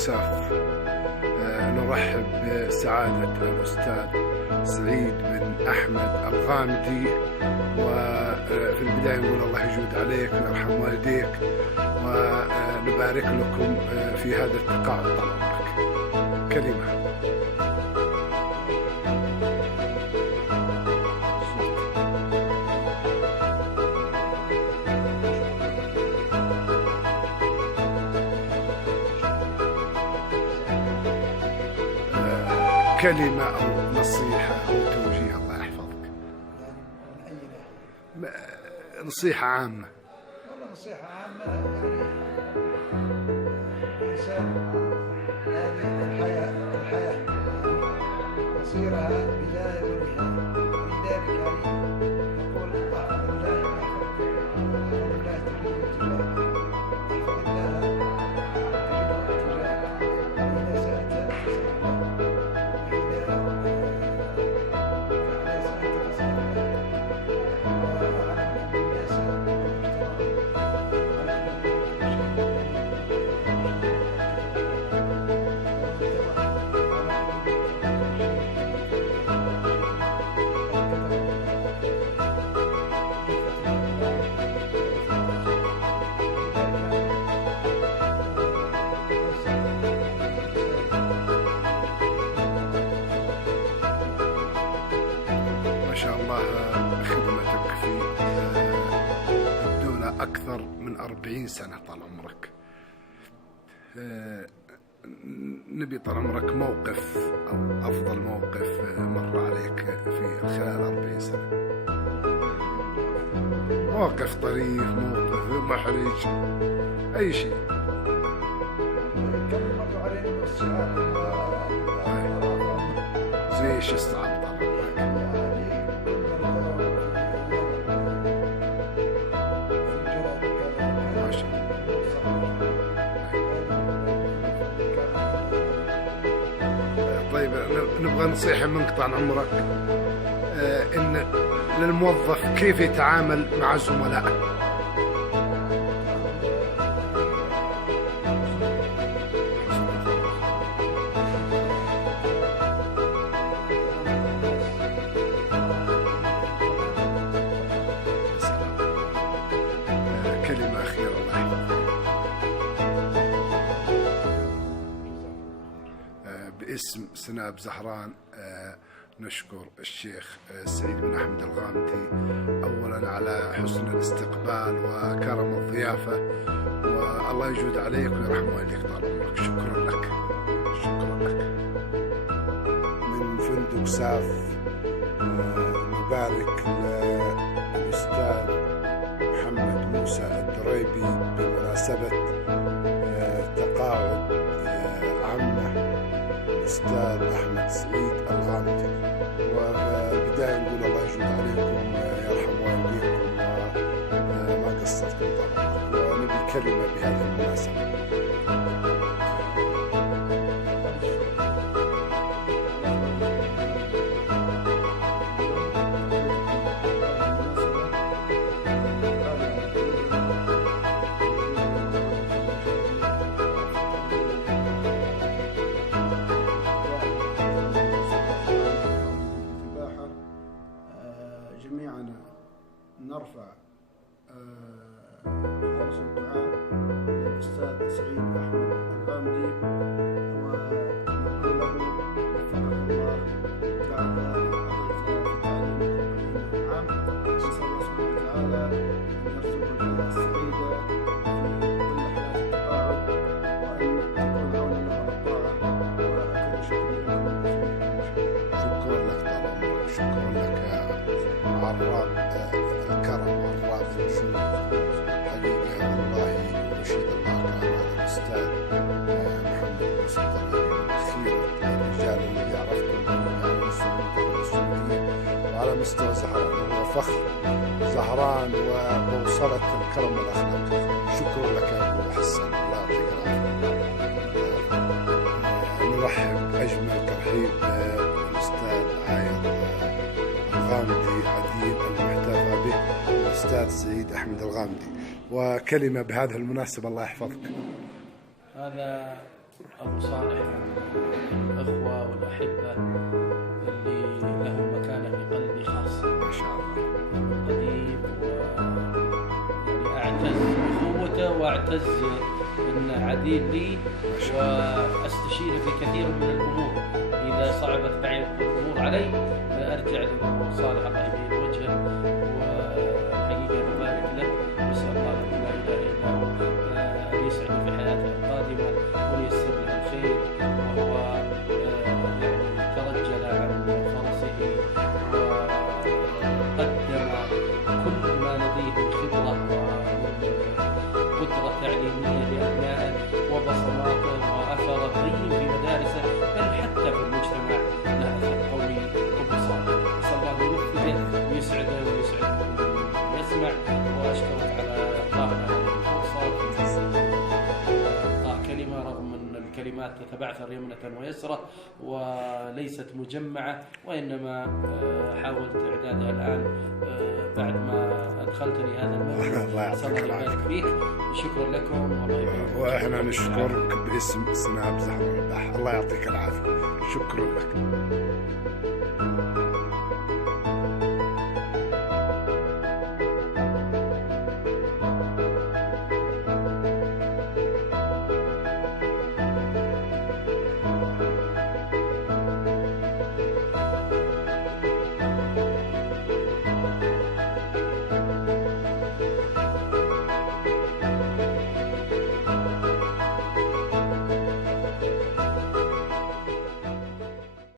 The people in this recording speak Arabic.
ساف. نرحب بسعادة الأستاذ سعيد بن أحمد الغامدي، وفي البداية نقول الله يجود عليك ويرحم والديك، ونبارك لكم في هذا التقاعد طال عمرك. كلمة. كلمة أو نصيحة أو توجيه، الله يحفظك. نصيحة عامة. والله نصيحة عامة، يعني الإنسان هذه الحياة مصيرها بداية ونهاية، ولذلك يعني نقول احفظ الله تجده تجاهك، احفظ الله تجده تجاهك، وإذا سألت فاسأل الله، ما شاء الله خدمتك في الدولة أكثر من 40 سنة طال عمرك. نبي طال عمرك موقف أو أفضل موقف مر عليك في خلال 40 سنة. موقف طريف، موقف محرج، أي شيء. زي ايش الصعب طال عمرك؟ ما شاء الله. طيب نبغى نصيحة منك طال عمرك، إن للموظف كيف يتعامل مع زملائه. كلمة أخيرة الله يحفظك. باسم سناب زهران نشكر الشيخ سعيد بن أحمد الغامدي أولا على حسن الاستقبال وكرم الضيافة، والله يجود عليك ويرحم والديك طال عمرك. شكرا لك، شكرا لك. من فندق ساف نبارك للأستاذ محمد موسى الدريبي بمناسبة تقاعد عمه الأستاذ أحمد سعيد الغامدي. وبالبداية نقول الله يجود عليكم ويرحم والديكم، وما قصرتم طال عمرك. ونبي كلمة بهذه المناسبة. جميعا نرفع خالص الدعاء للأستاذ سعيد أحمد الغامدي، ونقول له وفقك الله بعد تعليمكم العام. نسأل الله سبحانه وتعالى أن يرزقه الحياة السعيدة في ظل حياة التقاعد، وأن تكون عونا له على الطاعة. وكل شكر لكم. شكرا لك طال عمرك، شكرا لك يا عراب الكرم وعراب الجود. حقيقة والله أشهد الله كان على الأستاذ محمد موسى الدريبي خيرة الرجال اللي عرفتهم على مستوى المنطقة السعودية وعلى مستوى زهران، هو فخر زهران وبوصلة الكرم والأخلاق. شكرا لك يا أبو حسن، الله يعطيك العافية. نرحب أجمل ترحيب بالأستاذ عايض الغامدي عديل المحتفى به، الأستاذ سعيد أحمد الغامدي. وكلمة بهذه المناسبة الله يحفظك. هذا أبو صالح من الأخوة والأحبة اللي لهم مكانة في قلبي خاصة ما شاء الله. قديم، ويعني أعتز بأخوته وأعتز أنه عديد لي وأستشيره في كثير من الأمور. إذا صعبت بعض الأمور علي أرجع لأبو صالح الله يبيض وجهه، وحقيقة نبارك له، وأسأل الله لا إله إلا هو أن يسعده في حياته القادمة وييسر له الخير. وهو يعني ترجل عن فرسه وقدم كل ما لديه من خبرة وقدرة تعليمية لأبنائه وبصماته وأثر طيب في مدارسه، بل حتى في المجتمع له أثر قوي وبصمة. أسأل الله أن يوفقه ويسعده ويسعد من يسمع. وأشكرك على إعطائنا هذه الفرصة إعطاء كلمة، رغم أن الكلمات تتبعثر يمنة ويسرة وليست مجمعة، وإنما حاولت إعدادها الآن بعد ما أدخلتني هذا الموضوع. الله يعطيك الله يبارك العافية. فيك وشكرا لكم. والله يبارك. واحنا نشكرك باسم سناب زهرة الرباح. الله يعطيك العافية. شكرا لك.